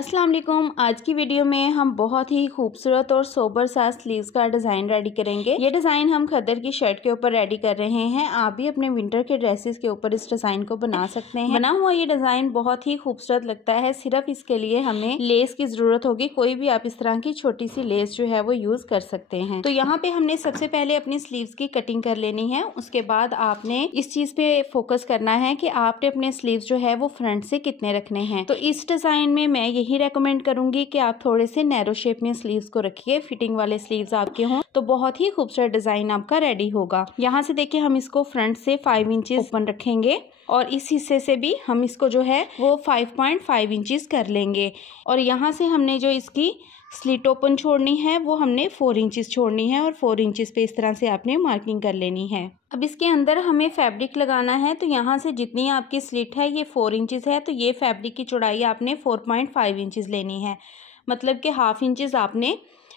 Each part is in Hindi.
अस्सलाम वालेकुम। आज की वीडियो में हम बहुत ही खूबसूरत और सोबर सा स्लीव्स का डिज़ाइन रेडी करेंगे। ये डिज़ाइन हम खद्दर की शर्ट के ऊपर रेडी कर रहे हैं। आप भी अपने विंटर के ड्रेसेस के ऊपर इस डिज़ाइन को बना सकते हैं। बना हुआ ये डिज़ाइन बहुत ही खूबसूरत लगता है। सिर्फ इसके लिए हमें लेस की ज़रूरत होगी। कोई भी आप इस तरह की छोटी सी लेस जो है वो यूज़ कर सकते हैं। तो यहाँ पे हमने सबसे पहले अपनी स्लीव्स की कटिंग कर लेनी है। उसके बाद आपने इस चीज़ पे फोकस करना है कि आपने अपने स्लीव्स जो है वो फ्रंट से कितने रखने हैं। तो इस डिज़ाइन में मैं यही रेकमेंड करूंगी कि आप थोड़े से नैरो शेप में स्लीव्स को रखिए। फिटिंग वाले स्लीव्स आपके हों तो बहुत ही खूबसूरत डिजाइन आपका रेडी होगा। यहाँ से देखिए हम इसको फ्रंट से 5 इंचेस ओपन रखेंगे और इस हिस्से से भी हम इसको जो है वो 5.5 इंचेस कर लेंगे। और यहाँ से हमने जो इसकी स्लिट ओपन छोड़नी है वो हमने 4 इंचेस छोड़नी है और 4 इंचेस पे इस तरह से आपने मार्किंग कर लेनी है। अब इसके अंदर हमें फैब्रिक लगाना है। तो यहाँ से जितनी आपकी स्लिट है ये 4 इंचेस है, तो ये फैब्रिक की चौड़ाई आपने 4.5 इंचेस लेनी है। मतलब कि हाफ इंचेस आपने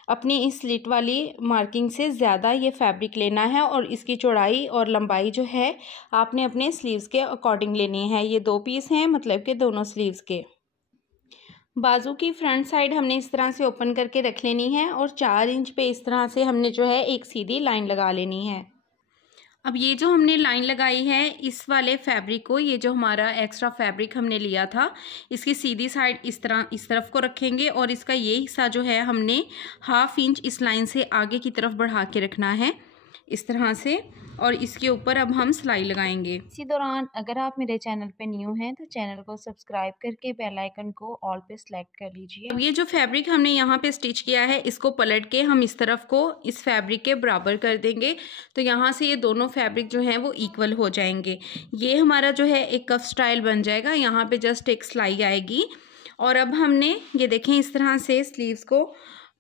अपनी इस स्लिट वाली मार्किंग से ज़्यादा ये फैब्रिक लेना है और इसकी चौड़ाई और लंबाई जो है आपने अपने स्लीव्स के अकॉर्डिंग लेनी है। ये 2 पीस हैं, मतलब कि दोनों स्लीव्स के। बाजू की फ्रंट साइड हमने इस तरह से ओपन करके रख लेनी है और 4 इंच पे इस तरह से हमने जो है एक सीधी लाइन लगा लेनी है। अब ये जो हमने लाइन लगाई है इस वाले फैब्रिक को, ये जो हमारा एक्स्ट्रा फैब्रिक हमने लिया था, इसकी सीधी साइड इस तरफ को रखेंगे और इसका ये हिस्सा जो है हमने हाफ इंच इस लाइन से आगे की तरफ बढ़ा के रखना है इस तरह से। और इसके ऊपर अब हम सिलाई लगाएंगे। इसी दौरान अगर आप मेरे चैनल पे न्यू हैं तो चैनल को सब्सक्राइब करके बेल आइकन को ऑल पे सेलेक्ट कर लीजिए। अब ये जो फैब्रिक हमने यहाँ पे स्टिच किया है इसको पलट के हम इस तरफ को इस फैब्रिक के बराबर कर देंगे। तो यहाँ से ये दोनों फैब्रिक जो है वो इक्वल हो जाएंगे। ये हमारा जो है एक कफ स्टाइल बन जाएगा। यहाँ पे जस्ट एक सिलाई आएगी और अब हमने ये देखें इस तरह से स्लीव्स को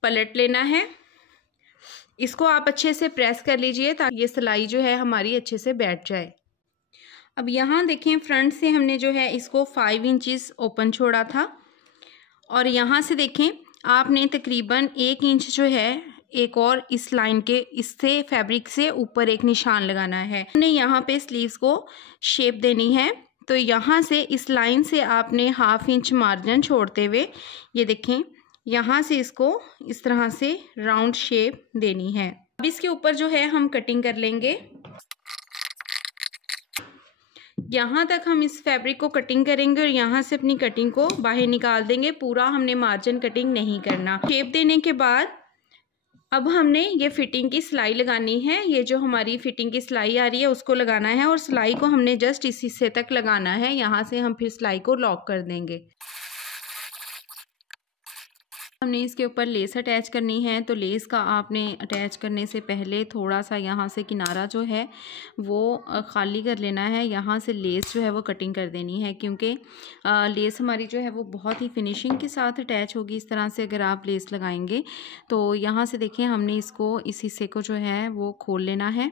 पलट लेना है। इसको आप अच्छे से प्रेस कर लीजिए ताकि ये सिलाई जो है हमारी अच्छे से बैठ जाए। अब यहाँ देखें फ्रंट से हमने जो है इसको 5 इंचेस ओपन छोड़ा था और यहाँ से देखें आपने तकरीबन 1 इंच जो है एक और इस लाइन के इससे फैब्रिक से ऊपर एक निशान लगाना है। हमने यहाँ पे स्लीव्स को शेप देनी है। तो यहाँ से इस लाइन से आपने हाफ इंच मार्जिन छोड़ते हुए ये देखें यहाँ से इसको इस तरह से राउंड शेप देनी है। अब इसके ऊपर जो है हम कटिंग कर लेंगे। यहाँ तक हम इस फैब्रिक को कटिंग करेंगे और यहाँ से अपनी कटिंग को बाहर निकाल देंगे। पूरा हमने मार्जिन कटिंग नहीं करना। शेप देने के बाद अब हमने ये फिटिंग की सिलाई लगानी है। ये जो हमारी फिटिंग की सिलाई आ रही है उसको लगाना है और सिलाई को हमने जस्ट इस हिस्से तक लगाना है। यहाँ से हम फिर सिलाई को लॉक कर देंगे। हमने इसके ऊपर लेस अटैच करनी है। तो लेस का आपने अटैच करने से पहले थोड़ा सा यहाँ से किनारा जो है वो खाली कर लेना है। यहाँ से लेस जो है वो कटिंग कर देनी है क्योंकि लेस हमारी जो है वो बहुत ही फिनिशिंग के साथ अटैच होगी। इस तरह से अगर आप लेस लगाएंगे तो यहाँ से देखें हमने इसको इस हिस्से को जो है वो खोल लेना है।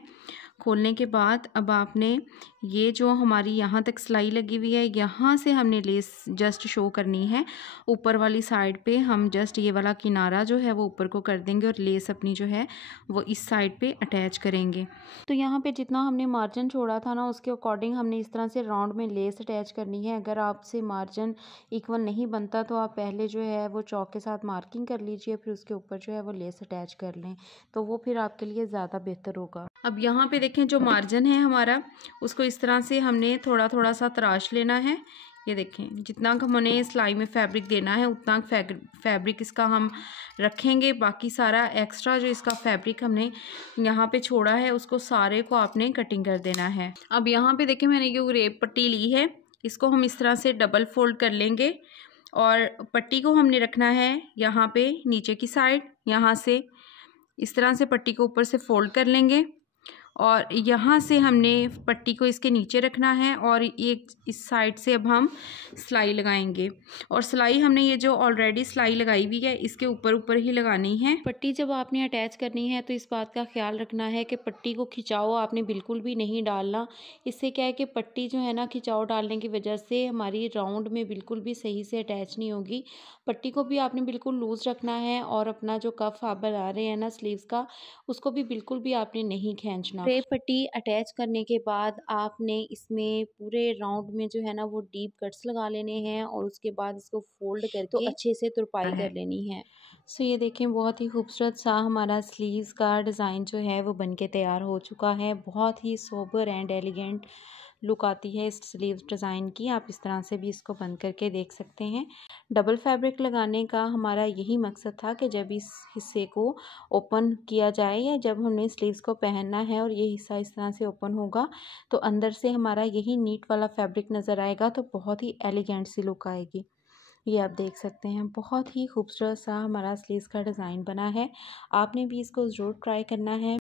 खोलने के बाद अब आपने ये जो हमारी यहाँ तक सिलाई लगी हुई है यहाँ से हमने लेस जस्ट शो करनी है। ऊपर वाली साइड पे हम जस्ट ये वाला किनारा जो है वो ऊपर को कर देंगे और लेस अपनी जो है वो इस साइड पे अटैच करेंगे। तो यहाँ पे जितना हमने मार्जिन छोड़ा था ना उसके अकॉर्डिंग हमने इस तरह से राउंड में लेस अटैच करनी है। अगर आपसे मार्जिन इक्वल नहीं बनता तो आप पहले जो है वो चौक के साथ मार्किंग कर लीजिए, फिर उसके ऊपर जो है वो लेस अटैच कर लें तो वो फिर आपके लिए ज़्यादा बेहतर होगा। अब यहाँ पे देखें जो मार्जिन है हमारा उसको इस तरह से हमने थोड़ा थोड़ा सा तराश लेना है। ये देखें जितना हमने सिलाई में फैब्रिक देना है उतना फैब्रिक इसका हम रखेंगे। बाकी सारा एक्स्ट्रा जो इसका फैब्रिक हमने यहाँ पे छोड़ा है उसको सारे को आपने कटिंग कर देना है। अब यहाँ पे देखें मैंने ये रेप पट्टी ली है, इसको हम इस तरह से डबल फोल्ड कर लेंगे और पट्टी को हमने रखना है यहाँ पे नीचे की साइड। यहाँ से इस तरह से पट्टी को ऊपर से फोल्ड कर लेंगे और यहाँ से हमने पट्टी को इसके नीचे रखना है और एक इस साइड से अब हम सिलाई लगाएंगे। और सिलाई हमने ये जो ऑलरेडी सिलाई लगाई हुई है इसके ऊपर ऊपर ही लगानी है। पट्टी जब आपने अटैच करनी है तो इस बात का ख्याल रखना है कि पट्टी को खिंचाव आपने बिल्कुल भी नहीं डालना। इससे क्या है कि पट्टी जो है ना खिंचाव डालने की वजह से हमारी राउंड में बिल्कुल भी सही से अटैच नहीं होगी। पट्टी को भी आपने बिल्कुल लूज़ रखना है और अपना जो कफ आप बना रहे हैं ना स्लीव्स का उसको भी बिल्कुल भी आपने नहीं खींचना। लेना। क्रेप पट्टी अटैच करने के बाद आपने इसमें पूरे राउंड में जो है ना वो डीप कट्स लगा लेने हैं और उसके बाद इसको फोल्ड करके तो अच्छे से तुरपाई कर लेनी है। सो ये देखें बहुत ही खूबसूरत सा हमारा स्लीव्स का डिज़ाइन जो है वो बनके तैयार हो चुका है। बहुत ही सोबर एंड एलिगेंट लुक आती है इस स्लीव्स डिज़ाइन की। आप इस तरह से भी इसको बंद करके देख सकते हैं। डबल फैब्रिक लगाने का हमारा यही मकसद था कि जब इस हिस्से को ओपन किया जाए या जब हमने स्लीव्स को पहनना है और ये हिस्सा इस तरह से ओपन होगा तो अंदर से हमारा यही नीट वाला फैब्रिक नज़र आएगा, तो बहुत ही एलिगेंट सी लुक आएगी। ये आप देख सकते हैं बहुत ही खूबसूरत सा हमारा स्लीव्स का डिज़ाइन बना है। आपने भी इसको ज़रूर ट्राई करना है।